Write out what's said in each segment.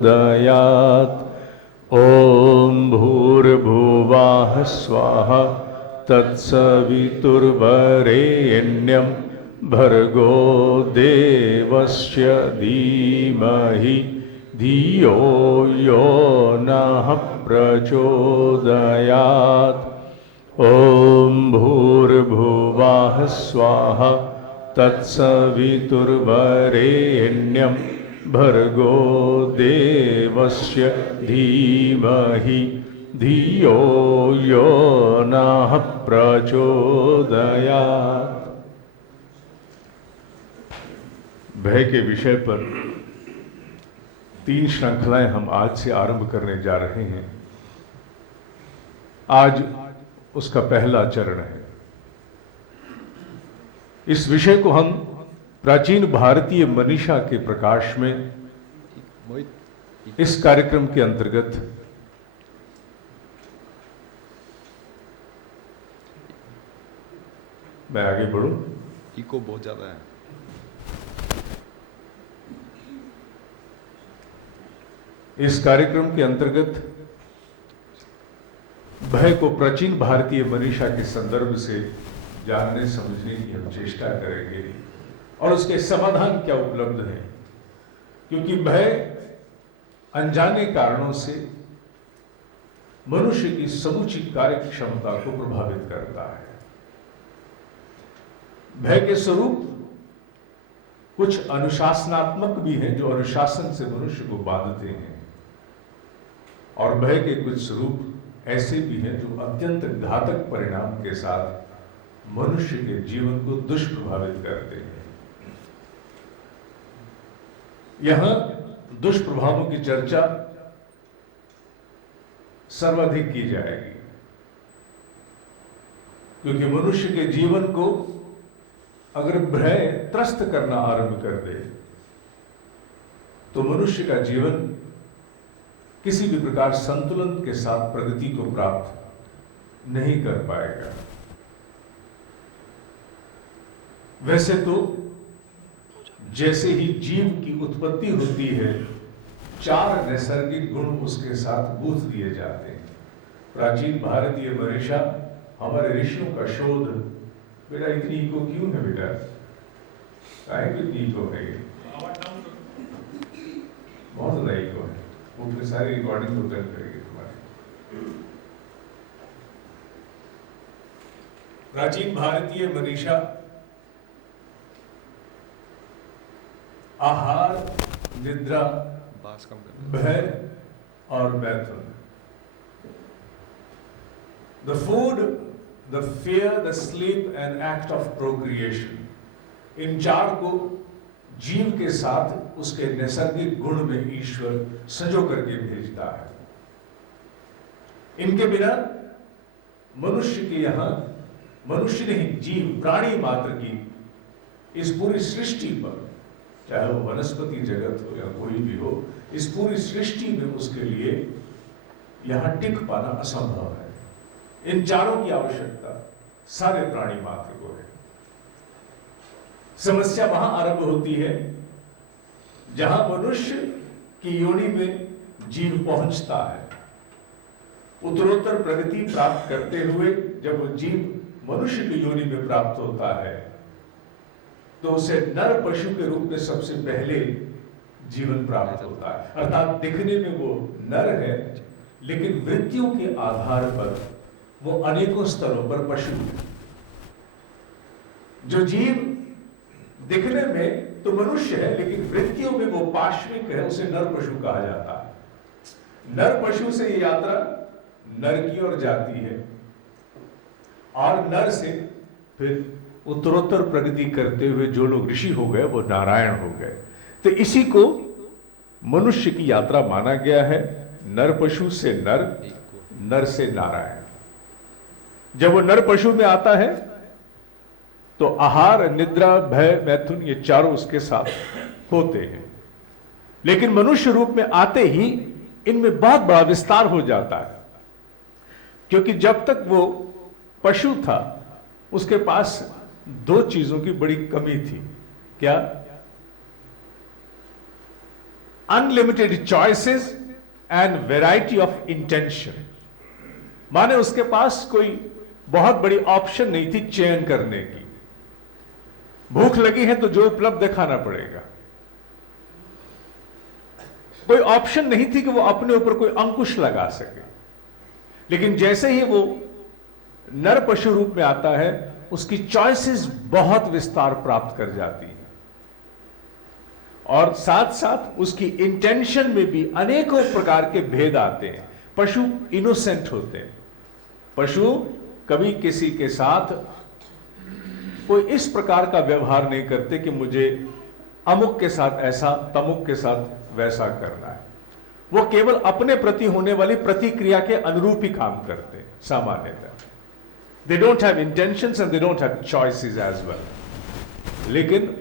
दयात् ॐ भूर्भुवः स्वाहा तत्सवितुर्वरेण्यं भर्गो देवस्य धीमहि धियो यो नः प्रचोदयात् ॐ भूर्भुवः स्वाहा तत्सवितुर्वरेण्यं भर्गो देवस्य धीमहि धियो यो नः प्रचोदयात्। भय के विषय पर 3 श्रृंखलाएं हम आज से आरंभ करने जा रहे हैं। आज उसका पहला चरण है। इस विषय को हम प्राचीन भारतीय मनीषा के प्रकाश में इस कार्यक्रम के अंतर्गत मैं आगे बढ़ूं। इको बहुत ज्यादा है। इस कार्यक्रम के अंतर्गत भय को प्राचीन भारतीय मनीषा के संदर्भ से जानने समझने की हम चेष्टा करेंगे और उसके समाधान क्या उपलब्ध है, क्योंकि भय अनजाने कारणों से मनुष्य की समूची कार्य क्षमता को प्रभावित करता है। भय के स्वरूप कुछ अनुशासनात्मक भी हैं जो अनुशासन से मनुष्य को बांधते हैं, और भय के कुछ स्वरूप ऐसे भी हैं जो अत्यंत घातक परिणाम के साथ मनुष्य के जीवन को दुष्प्रभावित करते हैं। यहां दुष्प्रभावों की चर्चा सर्वाधिक की जाएगी, क्योंकि मनुष्य के जीवन को अगर भय त्रस्त करना आरंभ कर दे तो मनुष्य का जीवन किसी भी प्रकार संतुलन के साथ प्रगति को प्राप्त नहीं कर पाएगा। वैसे तो जैसे ही जीव की उत्पत्ति होती है 4 नैसर्गिक गुण उसके साथ गूंथ दिए जाते हैं। प्राचीन भारतीय मनीषा, हमारे ऋषियों का शोध, बेटा इतनी इको क्यों है बेटा, काहे कितनी इको है? बहुत ज्यादा इको है, वो फिर सारी रिकॉर्डिंग को दर्ज करेगी तुम्हारे। प्राचीन भारतीय मनीषा आहार, निद्रा, भय और मैथुन, the food, the fear, the sleep and act of procreation, इन 4 को जीव के साथ उसके नैसर्गिक गुण में ईश्वर संजो करके भेजता है। इनके बिना मनुष्य के यहां, मनुष्य नहीं जीव प्राणी मात्र की इस पूरी सृष्टि पर, चाहे वो वनस्पति जगत हो या कोई भी हो, इस पूरी सृष्टि में उसके लिए यहां टिक पाना असंभव है। इन 4 की आवश्यकता सारे प्राणी मात्र को है। समस्या वहां आरंभ होती है जहां मनुष्य की योनि में जीव पहुंचता है। उत्तरोत्तर प्रगति प्राप्त करते हुए जब वो जीव मनुष्य की योनि में प्राप्त होता है तो उसे नर पशु के रूप में सबसे पहले जीवन प्राप्त होता है। अर्थात दिखने में वो नर है, लेकिन वृत्तियों के आधार पर वो अनेकों स्तरों पर पशु है। जो जीव दिखने में तो मनुष्य है, लेकिन वृत्तियों में वो पाश्विक है, उसे नर पशु कहा जाता है। नर पशु से ये यात्रा नर की ओर जाती है और नर से फिर उत्तरोत्तर प्रगति करते हुए जो लोग ऋषि हो गए वो नारायण हो गए। तो इसी को मनुष्य की यात्रा माना गया है, नर पशु से नर, नर से नारायण। जब वो नर पशु में आता है तो आहार, निद्रा, भय, मैथुन ये 4 उसके साथ होते हैं, लेकिन मनुष्य रूप में आते ही इनमें बहुत बड़ा विस्तार हो जाता है, क्योंकि जब तक वो पशु था उसके पास 2 चीजों की बड़ी कमी थी। क्या? Unlimited choices and variety of intention. माने उसके पास कोई बहुत बड़ी ऑप्शन नहीं थी चयन करने की। भूख लगी है तो जो उपलब्ध है खाना पड़ेगा। कोई ऑप्शन नहीं थी कि वो अपने ऊपर कोई अंकुश लगा सके। लेकिन जैसे ही वो नर पशु रूप में आता है, उसकी चॉइसेस बहुत विस्तार प्राप्त कर जाती है और साथ साथ उसकी इंटेंशन में भी अनेकों प्रकार के भेद आते हैं। पशु इनोसेंट होते हैं। पशु कभी किसी के साथ कोई इस प्रकार का व्यवहार नहीं करते कि मुझे अमुक के साथ ऐसा, तमुक के साथ वैसा करना है। वो केवल अपने प्रति होने वाली प्रतिक्रिया के अनुरूप ही काम करते हैं सामान्यतः। They don't have intentions and they don't have choices as well. लेकिन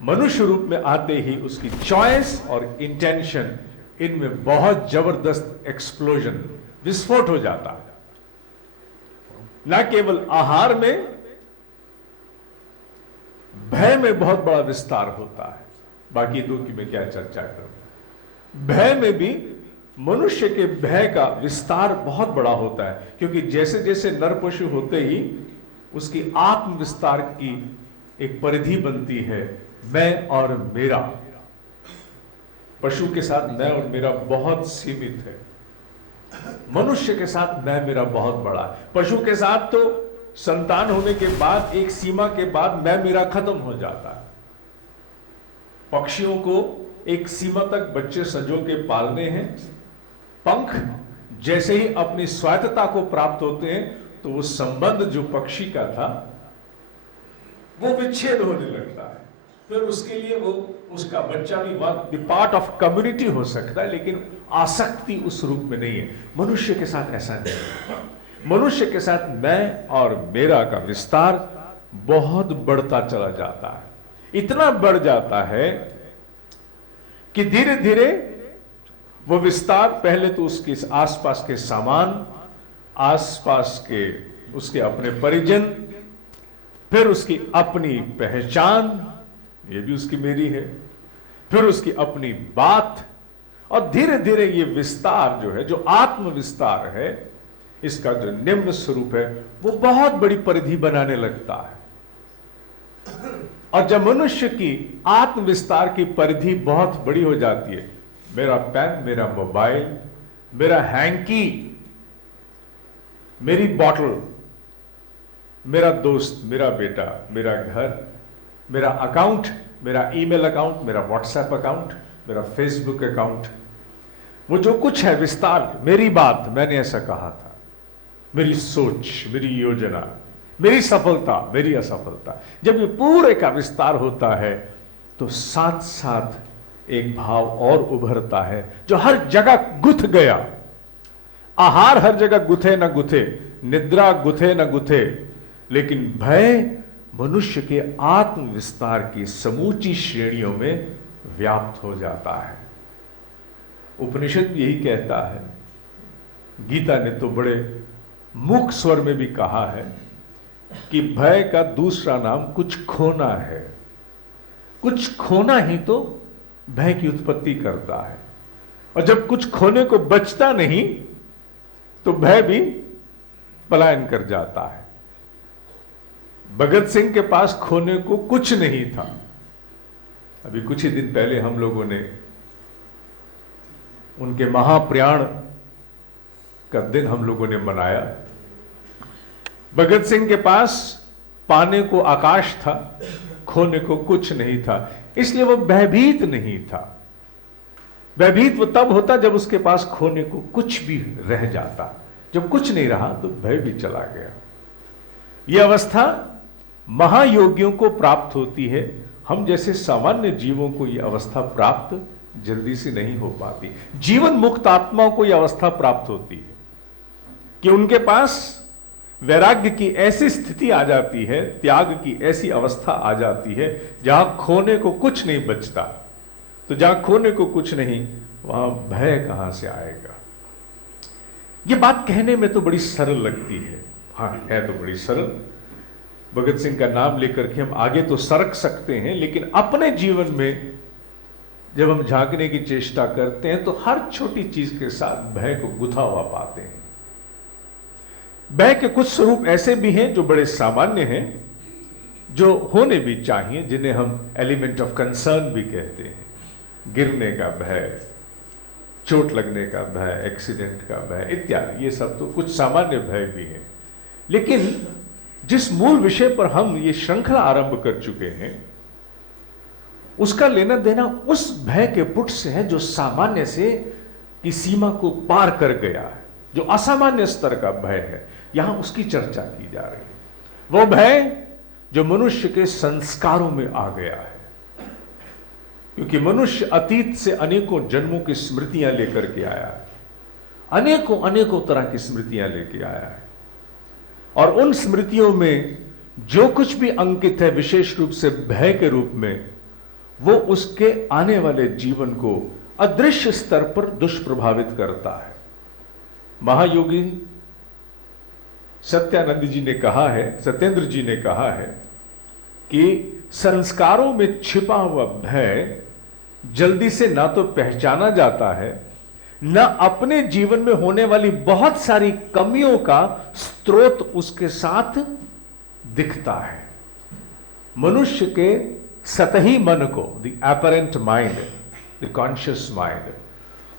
मनुष्य रूप में आते ही उसकी चॉइस और इंटेंशन, इनमें बहुत जबरदस्त एक्सप्लोजन, विस्फोट हो जाता है। न केवल आहार में, भय में बहुत बड़ा विस्तार होता है। बाकी दो की मैं क्या चर्चा करूं। भय में भी मनुष्य के भय का विस्तार बहुत बड़ा होता है, क्योंकि जैसे जैसे नर पशु होते ही उसकी आत्म विस्तार की एक परिधि बनती है। मैं और मेरा, पशु के साथ मैं और मेरा बहुत सीमित है। मनुष्य के साथ मैं मेरा बहुत बड़ा है। पशु के साथ तो संतान होने के बाद एक सीमा के बाद मैं मेरा खत्म हो जाता है। पक्षियों को एक सीमा तक बच्चे संजो के पालने हैं। पंख जैसे ही अपनी स्वायत्तता को प्राप्त होते हैं तो वो संबंध जो पक्षी का था वो विच्छेद होने लगता है। फिर उसके लिए वो, उसका बच्चा भी पार्ट ऑफ कम्युनिटी हो सकता है, लेकिन आसक्ति उस रूप में नहीं है। मनुष्य के साथ ऐसा नहीं है। मनुष्य के साथ मैं और मेरा का विस्तार बहुत बढ़ता चला जाता है। इतना बढ़ जाता है कि धीरे धीरे वो विस्तार पहले तो उसके आसपास के सामान, आसपास के उसके अपने परिजन, फिर उसकी अपनी पहचान, ये भी उसकी मेरी है, फिर उसकी अपनी बात, और धीरे धीरे ये विस्तार जो है, जो आत्म विस्तार है, इसका जो निम्न स्वरूप है वो बहुत बड़ी परिधि बनाने लगता है। और जब मनुष्य की आत्म विस्तार की परिधि बहुत बड़ी हो जाती है, मेरा पेन, मेरा मोबाइल, मेरा हैंकी, मेरी बॉटल, मेरा दोस्त, मेरा बेटा, मेरा घर, मेरा अकाउंट, मेरा ईमेल अकाउंट, मेरा व्हाट्सएप अकाउंट, मेरा फेसबुक अकाउंट, वो जो कुछ है विस्तार, मेरी बात, मैंने ऐसा कहा था, मेरी सोच, मेरी योजना, मेरी सफलता, मेरी असफलता, जब ये पूरे का विस्तार होता है तो साथ साथ एक भाव और उभरता है जो हर जगह गुथ गया। आहार हर जगह गुथे न गुथे, निद्रा गुथे न गुथे, लेकिन भय मनुष्य के आत्म विस्तार की समूची श्रेणियों में व्याप्त हो जाता है। उपनिषद यही कहता है, गीता ने तो बड़े मुख स्वर में भी कहा है कि भय का दूसरा नाम कुछ खोना है। कुछ खोना ही तो भय की उत्पत्ति करता है, और जब कुछ खोने को बचता नहीं तो भय भी पलायन कर जाता है। भगत सिंह के पास खोने को कुछ नहीं था। अभी कुछ ही दिन पहले हम लोगों ने उनके महाप्रयाण का दिन हम लोगों ने मनाया। भगत सिंह के पास पाने को आकाश था, खोने को कुछ नहीं था, इसलिए वो भयभीत नहीं था। भयभीत वो तब होता जब उसके पास खोने को कुछ भी रह जाता। जब कुछ नहीं रहा तो भय भी चला गया। यह अवस्था महायोगियों को प्राप्त होती है। हम जैसे सामान्य जीवों को यह अवस्था प्राप्त जल्दी से नहीं हो पाती। जीवन मुक्त आत्माओं को यह अवस्था प्राप्त होती है कि उनके पास वैराग्य की ऐसी स्थिति आ जाती है, त्याग की ऐसी अवस्था आ जाती है जहां खोने को कुछ नहीं बचता। तो जहां खोने को कुछ नहीं, वहां भय कहां से आएगा। यह बात कहने में तो बड़ी सरल लगती है, हाँ है तो बड़ी सरल। भगत सिंह का नाम लेकर के हम आगे तो सरक सकते हैं, लेकिन अपने जीवन में जब हम झांकने की चेष्टा करते हैं तो हर छोटी चीज के साथ भय को गुथा हुआ पाते हैं। भय के कुछ स्वरूप ऐसे भी हैं जो बड़े सामान्य हैं, जो होने भी चाहिए, जिन्हें हम एलिमेंट ऑफ कंसर्न भी कहते हैं। गिरने का भय, चोट लगने का भय, एक्सीडेंट का भय इत्यादि, ये सब तो कुछ सामान्य भय भी हैं। लेकिन जिस मूल विषय पर हम ये श्रृंखला आरंभ कर चुके हैं, उसका लेना देना उस भय के पुट से है जो सामान्य से की सीमा को पार कर गया है, जो असामान्य स्तर का भय है। यहां उसकी चर्चा की जा रही है। वो भय जो मनुष्य के संस्कारों में आ गया है, क्योंकि मनुष्य अतीत से अनेकों जन्मों की स्मृतियां लेकर के आया है, अनेकों अनेकों तरह की स्मृतियां लेके आया है, और उन स्मृतियों में जो कुछ भी अंकित है विशेष रूप से भय के रूप में, वो उसके आने वाले जीवन को अदृश्य स्तर पर दुष्प्रभावित करता है। महायोगी सत्यानंद जी ने कहा है, सत्येंद्र जी ने कहा है कि संस्कारों में छिपा हुआ भय जल्दी से ना तो पहचाना जाता है, न अपने जीवन में होने वाली बहुत सारी कमियों का स्रोत उसके साथ दिखता है। मनुष्य के सतही मन को, the apparent mind, the conscious mind,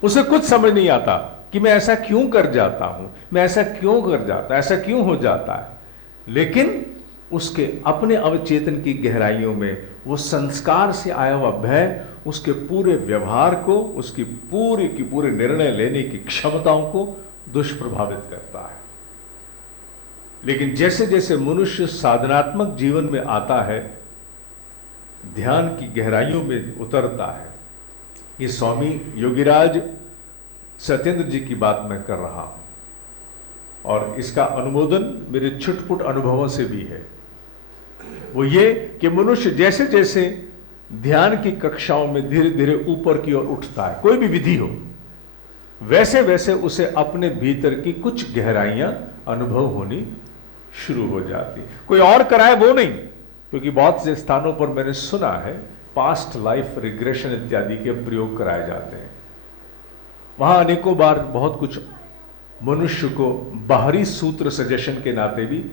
उसे कुछ समझ नहीं आता कि मैं ऐसा क्यों कर जाता हूं, मैं ऐसा क्यों कर जाता, ऐसा क्यों हो जाता है। लेकिन उसके अपने अवचेतन की गहराइयों में वो संस्कार से आया हुआ भय उसके पूरे व्यवहार को, उसकी पूरी की पूरे निर्णय लेने की क्षमताओं को दुष्प्रभावित करता है। लेकिन जैसे जैसे मनुष्य साधनात्मक जीवन में आता है, ध्यान की गहराइयों में उतरता है, ये स्वामी योगीराज सत्येंद्र जी की बात मैं कर रहा हूं, और इसका अनुमोदन मेरे छुटपुट अनुभवों से भी है। वो ये कि मनुष्य जैसे जैसे ध्यान की कक्षाओं में धीरे धीरे ऊपर की ओर उठता है, कोई भी विधि हो, वैसे वैसे उसे अपने भीतर की कुछ गहराइयां अनुभव होनी शुरू हो जाती। कोई और कराए वो नहीं, क्योंकि बहुत से स्थानों पर मैंने सुना है पास्ट लाइफ रिग्रेशन इत्यादि के प्रयोग कराए जाते हैं। वहां अनेकों बार बहुत कुछ मनुष्य को बाहरी सूत्र सजेशन के नाते भी